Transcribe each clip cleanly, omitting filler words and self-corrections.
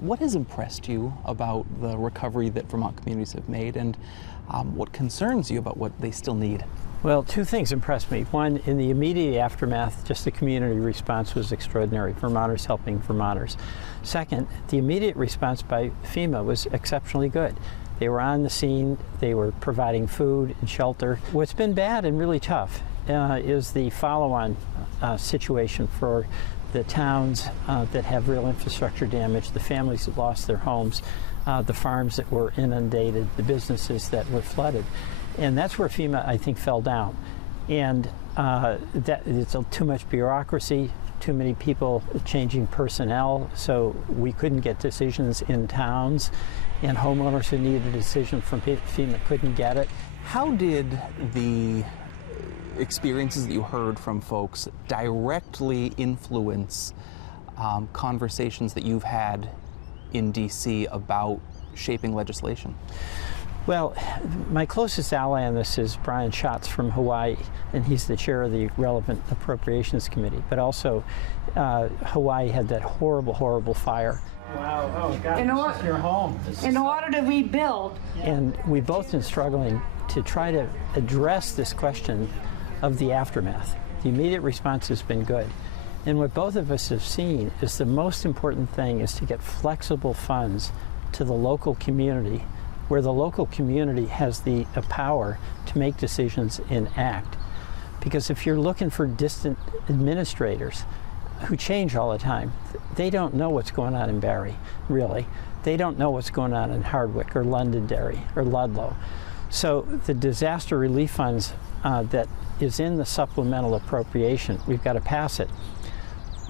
What has impressed you about the recovery that Vermont communities have made, and what concerns you about what they still need? Well, two things impressed me. One, in the immediate aftermath, just the community response was extraordinary. Vermonters helping Vermonters. Second, the immediate response by FEMA was exceptionally good. They were on the scene, they were providing food and shelter. What's been bad and really tough is the follow-on situation for the towns that have real infrastructure damage, the families that lost their homes, the farms that were inundated, the businesses that were flooded. And that's where FEMA, I think, fell down. And that it's too much bureaucracy, too many people changing personnel, so we couldn't get decisions in towns, and homeowners who needed a decision from FEMA couldn't get it. How did the experiences that you heard from folks directly influence conversations that you've had in DC about shaping legislation? Well, my closest ally on this is Brian Schatz from Hawaii, and he's the chair of the relevant appropriations committee. But also, Hawaii had that horrible, horrible fire. Wow, oh God, this is your home. In order to rebuild. And we've both been struggling to try to address this question of the aftermath. The immediate response has been good. And what both of us have seen is the most important thing is to get flexible funds to the local community, where the local community has the power to make decisions and act. Because if you're looking for distant administrators who change all the time, they don't know what's going on in Barre, really. They don't know what's going on in Hardwick or Londonderry or Ludlow. So the disaster relief funds that is in the supplemental appropriation, we've got to pass it,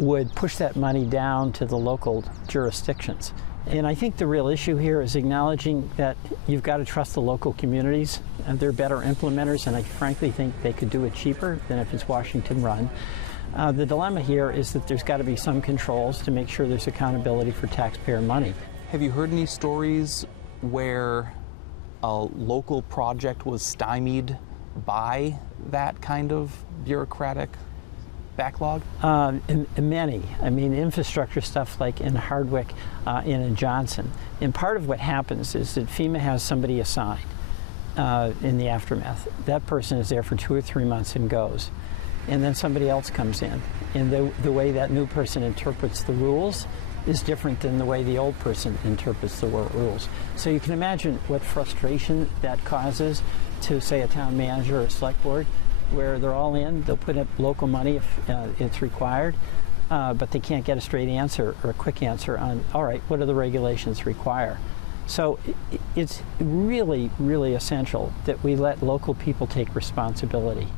would push that money down to the local jurisdictions. And I think the real issue here is acknowledging that you've got to trust the local communities, and they're better implementers, and I frankly think they could do it cheaper than if it's Washington run. The dilemma here is that there's got to be some controls to make sure there's accountability for taxpayer money. Have you heard any stories where a local project was stymied by that kind of bureaucratic backlog? Many. I mean, infrastructure stuff like in Hardwick and in Johnson. And part of what happens is that FEMA has somebody assigned in the aftermath. That person is there for 2 or 3 months and goes. And then somebody else comes in. And the way that new person interprets the rules is different than the way the old person interprets the rules. So you can imagine what frustration that causes to, say, a town manager or a select board, where they're all in, they'll put up local money if it's required, but they can't get a straight answer or a quick answer on, all right, what do the regulations require? So it's really, really essential that we let local people take responsibility.